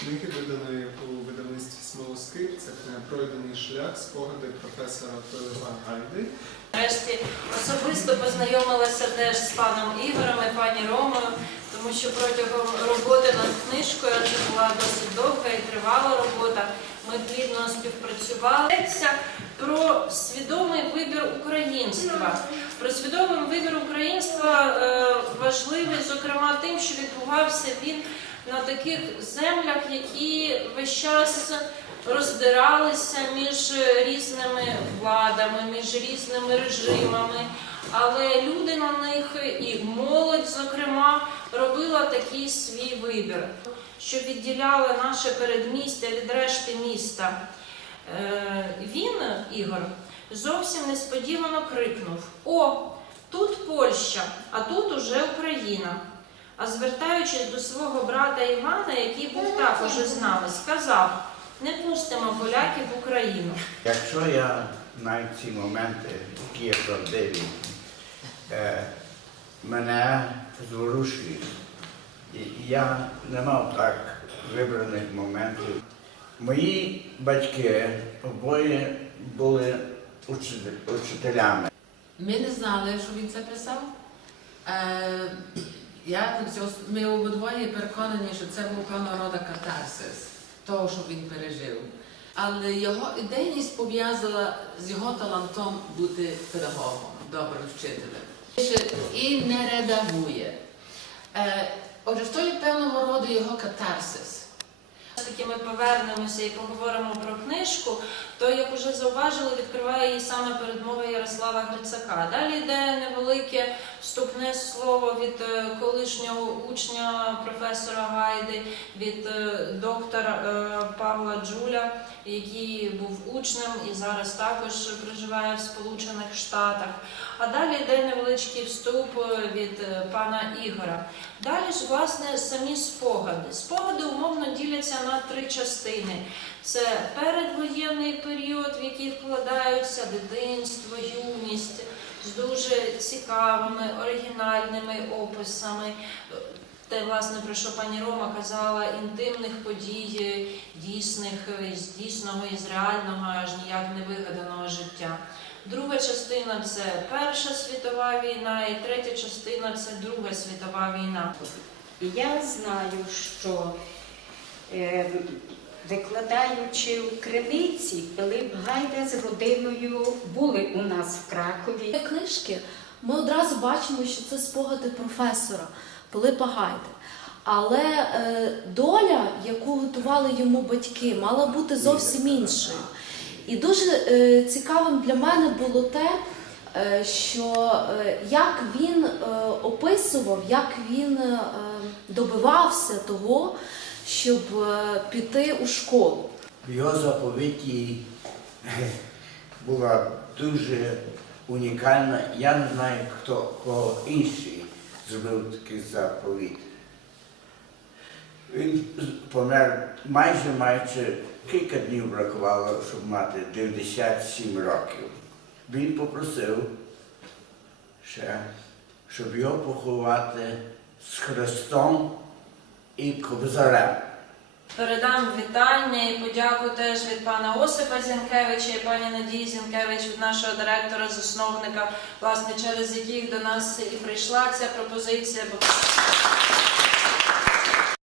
книги, виданої у видавництві Смолоскип. Це книга Пройдений шлях, спогади професора Пилипа Гайди. Нарешті особисто познайомилася теж з паном Ігорем і пані Ромою, тому що протягом роботи над книжкою це була досить довга і тривала робота. Ми плідно співпрацювали. Про свідомий вибір українства. Про свідомий вибір українства е, важливий, зокрема, тим, що відбувався він на таких землях, які весь час роздиралися між різними владами, між різними режимами. Але люди на них і молодь, зокрема, робила такий свій вибір, що відділяло наше передмістя від решти міста. Е, Він, Ігор, зовсім несподівано крикнув: О, тут Польща, а тут уже Україна. А звертаючись до свого брата Івана, який був також із нами, сказав: не пустимо поляків в Україну. Якщо я навіть ці моменти, які є правдиві, е, мене зворушують. Я не мав так вибраних моментів. Мої батьки обоє були учителями. Ми не знали, що він це писав. Я, ми обидвоє переконані, що це був певного катарсис того, що він пережив. Але його ідейність пов'язала з його талантом бути педагогом, добрим вчителем. І не редагує. Е, отже, в той певного роду його катарсис. Все-таки ми повернемося і поговоримо про книжку, то, як уже зауважили, відкриває її саме передмова Ярослава Грицака. Далі йде невелике вступне слово від е, колишнього учня професора Гайди, від е, доктора е, Павла Джуля, який був учнем і зараз також проживає в Сполучених Штатах. А далі йде невеличкий вступ від пана Ігора. Далі ж, власне, самі спогади. Спогади на три частини: це передвоєнний період, в який вкладаються дитинство, юність з дуже цікавими, оригінальними описами. Те, власне, про що пані Рома казала, інтимних подій, е, дійсних, е, з дійсного і з реального, аж ніяк не вигаданого життя. Друга частина це Перша світова війна, і третя частина це Друга світова війна. Я знаю, що викладаючи в Криниці, Пилип Гайда з родиною були у нас в Кракові. Книжки ми одразу бачимо, що це спогади професора Пилипа Гайди. Але е, доля, яку готували йому батьки, мала бути зовсім іншою. І дуже е, цікавим для мене було те, е, що е, як він е, описував, як він е, добивався того, щоб е, піти у школу. В його заповіті е, була дуже унікальна. Я не знаю, хто кого інший зробив такий заповіт. Він помер майже майже кілька днів бракувало, щоб мати 97 років. Він попросив ще, щоб його поховати з Христом і Кобзарем. Передам вітання і подяку теж від пана Осипа Зінкевича і пані Надії Зінкевич від нашого директора, засновника, власне, через яких до нас і прийшла ця пропозиція.